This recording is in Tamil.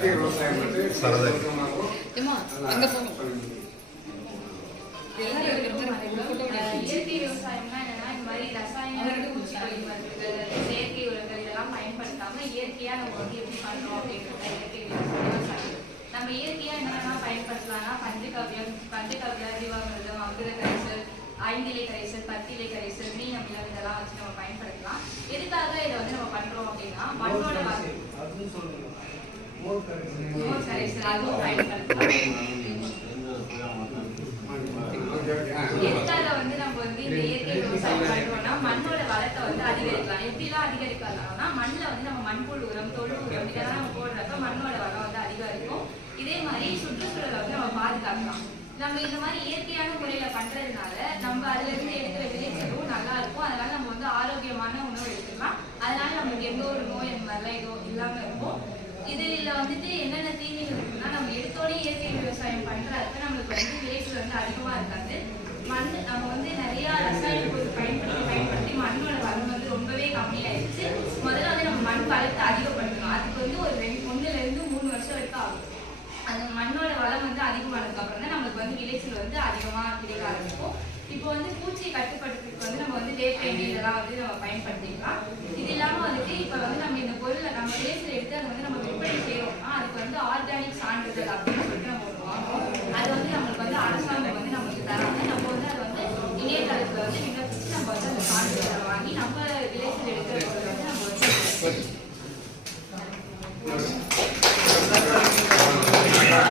இயற்கை விவசாயம் வந்து சுத்தமாகவும் இயற்கை விவசாயம்னா என்னன்னா இந்த மாதிரி ரசாயன பூச்சிக்கொல்லி மருந்துகள் செயற்கை உரங்கள் இதெல்லாம் பயன்படுத்தாம இயற்கையா நம்ம வந்து எப்படி பண்றோம் அப்படின்றத இயற்கை விவசாயம். நம்ம இயற்கையா என்னென்ன பயன்படுத்தலாம்னா பஞ்சகவ்யா, ஜீவாமிர்தம், அமிர்த கரைசல், ஐந்திலை கரைசல், பத்திலை கரைசல், மீன் அமிலம் இதெல்லாம் வச்சு நம்ம பயன்படுத்தலாம். எதுக்காக இதை வந்து நம்ம பண்றோம் அப்படின்னா மண்ணோட மோர் கரைசல் அதுவும் பயன்படுத்தலாம். எதுக்காக வந்து நம்ம வந்து இந்த இயற்கை விவசாயம் பண்றோம்னா மண்ணோட வளத்தை வந்து அதிகரிக்கலாம். எப்படிலாம் அதிகரிக்கலாம்னா மண்ணில் வந்து நம்ம மண்புழு உரம், தொழு உரம் இதெல்லாம் நம்ம போடுறப்ப மண்ணோட வளம் வந்து அதிகம் இருக்கும். இதே மாதிரி சுற்றுச்சூழலை வந்து நம்ம பாதுகாக்கலாம். நம்ம இந்த மாதிரி இயற்கையான முறையில பண்றதுனால நம்ம அதுல இருந்து எடுக்கிற விளைச்சலும் நல்லா இருக்கும். அதனால நம்ம வந்து ஆரோக்கியமான உணவு எடுத்துக்கலாம். அதனால நம்மளுக்கு எந்த ஒரு நோய் அந்த மாதிரிலாம் எதுவும் இல்லாம இருக்கும். இதுல வந்துட்டு என்னென்ன தீமைகள் இருக்குன்னா நம்ம எடுத்தோடனே இயற்கை விவசாயம் பண்றப்ப நம்மளுக்கு வந்து விளைச்சல் வந்து அதிகமா இருக்காது. மண் நம்ம வந்து நிறைய ரசாயன பொருள் பயன்படுத்தி மண்ணோட வளம் வந்து ரொம்பவே கம்மியாயிருச்சு. முதல்ல வந்து நம்ம மண் வளத்தை அதிகப்படுத்தணும். அதுக்கு வந்து ஒரு 1-3 வருஷம் வரைக்கும் ஆகும். அந்த மண்ணோட வளம் வந்து அதிகமானதுக்கு அப்புறம் தான் நம்மளுக்கு வந்து விளைச்சல் வந்து அதிகமா கிடைக்க ஆரம்பிக்கும். இப்போ வந்து பூச்சியை கட்டுப்படுத்துறதுக்கு வந்து நம்ம வந்து வேப்பெண்ணெய் இதெல்லாம் வந்து நம்ம பயன்படுத்திக்கலாம். இது இல்லாம வந்துட்டு இப்ப வந்து நம்ம இந்த பொருளை நம்ம விளைச்சல் எடுத்து அதை வந்து நம்ம விற்பனை செய்யறோம்னா அதுக்கு வந்து ஆர்கானிக் சான்றிதழ் அப்படின்னு